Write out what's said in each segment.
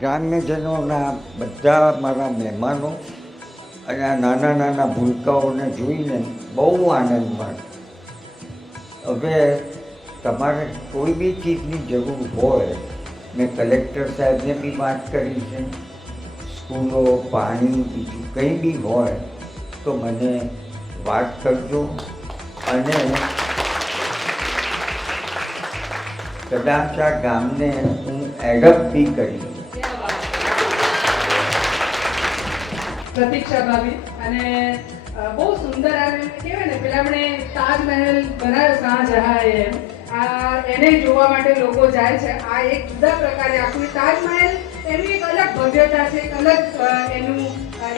ગ્રામ્યજનોના બધા મારા મહેમાનો અને આ નાના નાના ભૂલકાઓને જોઈને બહુ આનંદ મળે હવે તમારે કોઈ બી ચીજની જરૂર હોય, મેં કલેક્ટર સાહેબને બી વાત કરી છે, સ્કૂલો, પાણી, બીજું કંઈ બી હોય, તો મને વાત કરજો અને કદાચ આ ગામને હું એડપ્ટ બી કરી પ્રતીક્ષા ભાભી અને બહુ સુંદર આવે કહેવાય ને, પેલા આપણે તાજમહેલ બનાવ્યો શાહજહાં એમ. આ એને જોવા માટે લોકો જાય છે. આ એક જુદા પ્રકારે આખું તાજમહેલ, એની એક અલગ ભવ્યતા છે, એક અલગ એનું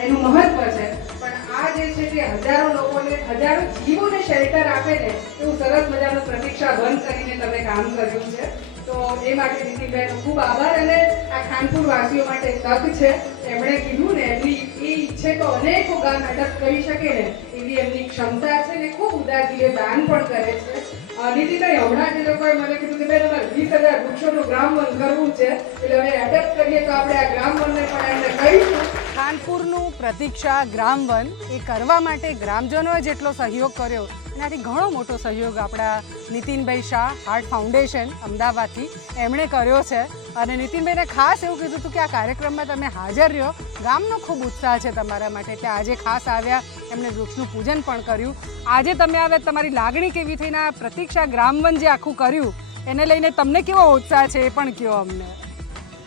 એનું મહત્વ છે. પણ આ જે છે તે હજારો લોકોને, હજારો જીવોને શેલ્ટર આપે ને, એવું સરસ મજાનું પ્રતીક્ષા બંધ કરીને તમે કામ કર્યું છે. તો એ માટે નીતિબેન ખૂબ આભાર અને આ ખાનપુર વાસીઓ માટે તક છે. એમણે કીધું ને એમની એ ઈચ્છે તો અનેકો ગામ એડપ્ટ કરી શકે ને એવી એમની ક્ષમતા છે ને ખૂબ ઉદાસીએ દાન પણ કરે છે. અ, હમણાં જે લોકોએ મને કીધું કે બેન અમારે વીસ હજાર વૃક્ષોનું ગ્રામ વન કરવું છે એટલે હવે એડપ્ટ કરીએ તો આપણે આ ગ્રામ વનને પણ એમને કહીશું. ખાનપુરનું પ્રતીક્ષા ગ્રામ વન એ કરવા માટે ગ્રામજનોએ જેટલો સહયોગ કર્યો એનાથી ઘણો મોટો સહયોગ આપણા નીતિનભાઈ શાહ હાર્ટ ફાઉન્ડેશન અમદાવાદથી એમણે કર્યો છે. અને નીતિનભાઈને ખાસ એવું કીધું હતું કે આ કાર્યક્રમમાં તમે હાજર રહ્યો. ગામનો ખૂબ ઉત્સાહ છે તમારા માટે. એટલે આજે ખાસ આવ્યા એમણે વૃક્ષનું પૂજન પણ કર્યું. આજે તમે આવ્યા તમારી લાગણી કેવી થઈને આ પ્રતીક્ષા ગ્રામવન જે આખું કર્યું એને લઈને તમને કેવો ઉત્સાહ છે એ પણ કહો અમને.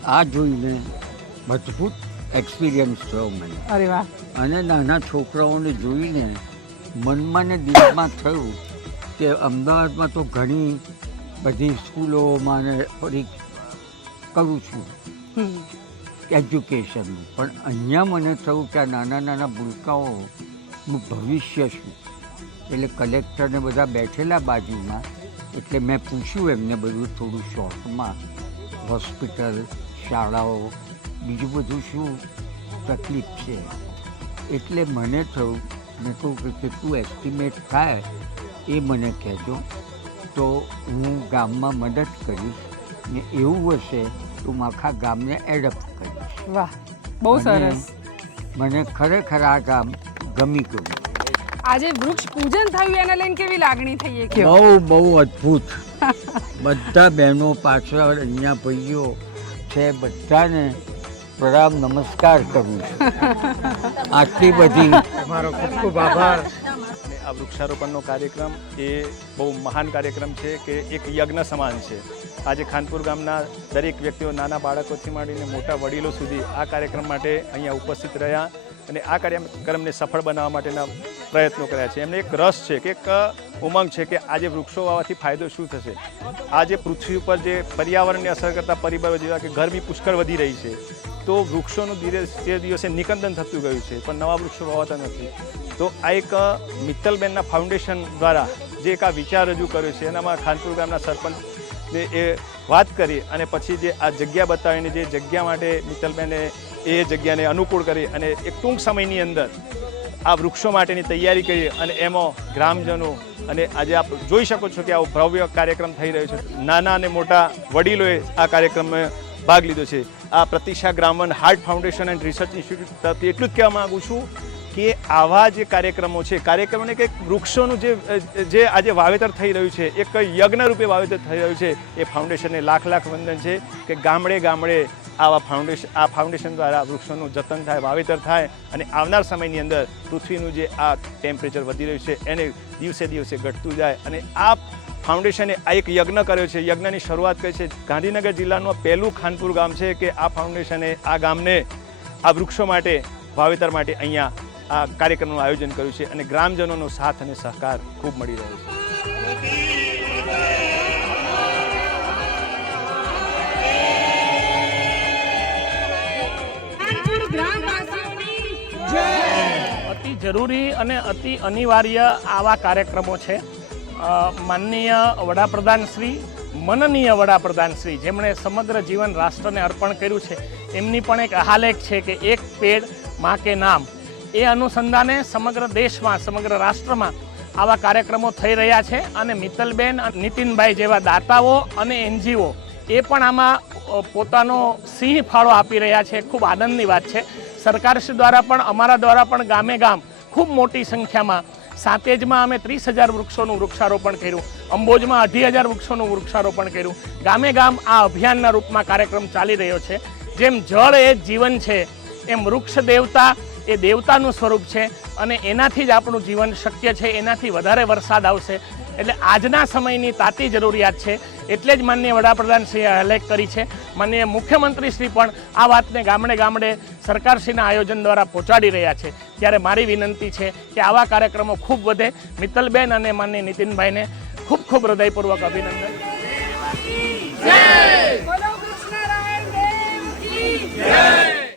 આ જોઈને મજબૂત એક્સપિરિયન્સ થયો મને. અરે વાહ. અને નાના છોકરાઓને જોઈને મનમાં ને દિલમાં થયું કે અમદાવાદમાં તો ઘણી બધી સ્કૂલોમાં ને ફરી કરું છું. એજ્યુકેશનનું પણ અહીંયા મને થયું કે આ નાના નાના ભૂલકાઓનું ભવિષ્ય શું? એટલે કલેક્ટરને બધા બેઠેલા બાજુમાં એટલે મેં પૂછ્યું એમને બધું થોડું શોર્ટમાં હોસ્પિટલ શાળાઓ બીજું બધું શું તકલીફ છે? એટલે મને થયું મેં કહું કે કેટલું એસ્ટિમેટ થાય એ મને કહેજો. તો હું ગામમાં મદદ કરીશ ને એવું હશે તો હું આખા ગામને એડપ્ટ કરીશ. વાહ બહુ સરસ. મને ખરેખર આ ગામ ગમી ગયું. આજે વૃક્ષ પૂજન થયું એને લઈને કેવી લાગણી થઈ કે બહુ બહુ અદ્ભુત. બધા બહેનો પાછળ અહીંયા ભાઈઓ છે બધાને પ્રણામ નમસ્કાર કરું છું. આટલી બધી. તમારો ખૂબ ખૂબ આભાર. અને આ વૃક્ષારોપણનો કાર્યક્રમ એ બહુ મહાન કાર્યક્રમ છે કે એક યજ્ઞ સમાન છે. આજે ખાનપુર ગામના દરેક વ્યક્તિઓ નાના બાળકોથી માંડીને મોટા વડીલો સુધી આ કાર્યક્રમ માટે અહીંયા ઉપસ્થિત રહ્યા અને આ કાર્યક્રમને સફળ બનાવવા માટેના પ્રયત્નો કર્યા છે. એમને એક રસ છે કે એક ઉમંગ છે કે આજે વૃક્ષો વાવવાથી ફાયદો શું થશે? આજે પૃથ્વી ઉપર જે પર્યાવરણને અસર કરતા પરિબળો જેવા કે ગરમી પુષ્કળ વધી રહી છે, તો વૃક્ષોનું ધીરે તે દિવસે નિકંદન થતું ગયું છે, પણ નવા વૃક્ષો વાવતા નથી. તો આ એક મિત્તલબેનના ફાઉન્ડેશન દ્વારા જે એક આ વિચાર રજૂ કર્યો છે, એનામાં ખાનપુર ગામના સરપંચને એ વાત કરી અને પછી જે આ જગ્યા બતાવીને જે જગ્યા માટે મિત્તલબેને એ જગ્યાને અનુકૂળ કરી અને એક ટૂંક સમયની અંદર આ વૃક્ષો માટેની તૈયારી કરી અને એમાં ગ્રામજનો અને આજે આપ જોઈ શકો છો કે આવો ભવ્ય કાર્યક્રમ થઈ રહ્યો છે. નાના અને મોટા વડીલોએ આ કાર્યક્રમમાં ભાગ લીધો છે. આ પ્રતિષ્ઠા ગ્રામવન heart foundation and research institute તરફથી એટલું જ કહેવા માગું છું કે આવા જે કાર્યક્રમો છે, કાર્યક્રમોને કે વૃક્ષોનું જે જે આજે વાવેતર થઈ રહ્યું છે, એક યજ્ઞ રૂપે વાવેતર થઈ રહ્યું છે, એ ફાઉન્ડેશનને લાખ લાખ વંદન છે કે ગામડે ગામડે આવા ફાઉન્ડેશન આ ફાઉન્ડેશન દ્વારા વૃક્ષોનું જતન થાય, વાવેતર થાય અને આવનાર સમયની અંદર પૃથ્વીનું જે આ ટેમ્પરેચર વધી રહ્યું છે, એને દિવસે દિવસે ઘટતું જાય. અને આ ફાઉન્ડેશને આ એક યજ્ઞ કર્યો છે. યજ્ઞની શરૂઆત કરી છે ગાંધીનગર જિલ્લાનું પહેલું ખાનપુર ગામ છે કે આ ફાઉન્ડેશને આ ગામને આ વૃક્ષો માટે, વાવેતર માટે અહીંયા આ કાર્યક્રમનું આયોજન કર્યું છે અને ગ્રામજનોનો સાથ અને સહકાર ખૂબ મળી રહ્યો છે. જરૂરી અને અતિ અનિવાર્ય આવા કાર્યક્રમો છે. માનનીય વડાપ્રધાન શ્રી, મનનીય વડાપ્રધાન શ્રી, જેમણે સમગ્ર જીવન રાષ્ટ્રને અર્પણ કર્યું છે. એમની પણ એક હાલેખ છે કે એક પેડમાં કે નામ. એ અનુસંધાને સમગ્ર દેશમાં, સમગ્ર રાષ્ટ્રમાં આવા કાર્યક્રમો થઈ રહ્યા છે અને મિત્તલબેન, નીતિનભાઈ જેવા દાતાઓ અને એનજીઓ એ પણ આમાં પોતાનો સિંહ ફાળો આપી રહ્યા છે. ખૂબ આનંદની વાત છે. સરકારશ્રી દ્વારા પણ, અમારા દ્વારા પણ ગામે ગામ ખૂબ મોટી સંખ્યામાં. સાતેજમાં અમે ત્રીસ હજાર વૃક્ષોનું વૃક્ષારોપણ કર્યું. અંબોજમાં અઢી હજાર વૃક્ષોનું વૃક્ષારોપણ કર્યું. ગામે ગામ આ અભિયાનના રૂપમાં કાર્યક્રમ ચાલી રહ્યો છે. જેમ જળ એ જીવન છે, એમ વૃક્ષ દેવતા એ દેવતાનું સ્વરૂપ છે અને એનાથી જ આપણું જીવન શક્ય છે, એનાથી વધારે વરસાદ આવશે. એટલે આજના સમયની તાતી જરૂરિયાત છે. એટલે જ માનનીય વડાપ્રધાનશ્રીએ હલેખ કરી છે. માનનીય મુખ્યમંત્રીશ્રી પણ આ વાતને ગામડે ગામડે સરકારશ્રીના આયોજન દ્વારા પહોંચાડી રહ્યા છે. ત્યારે મારી વિનંતી છે કે આવા કાર્યક્રમો ખૂબ વધે. મિત્તલબેન અને માનની નીતિનભાઈને ખૂબ ખૂબ હૃદયપૂર્વક અભિનંદન. જય